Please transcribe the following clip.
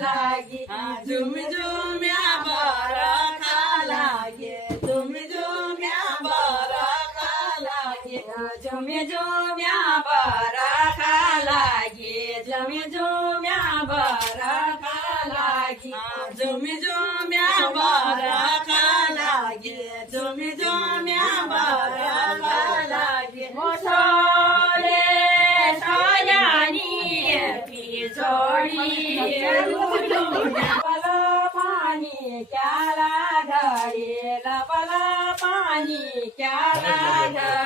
लागे झुम झुम्या बरखा लागे झुम झुम्या बरखा लागे झुम झुम्या बरखा लागे झुम झुम्या बरखा लागे झुम झुम्या बरखा लागे झुम झुम्या बरखा लागे मोठोले सोयानी पिछोडी लपला पाणी क्याला घडी लपला पाणी क्याला घडी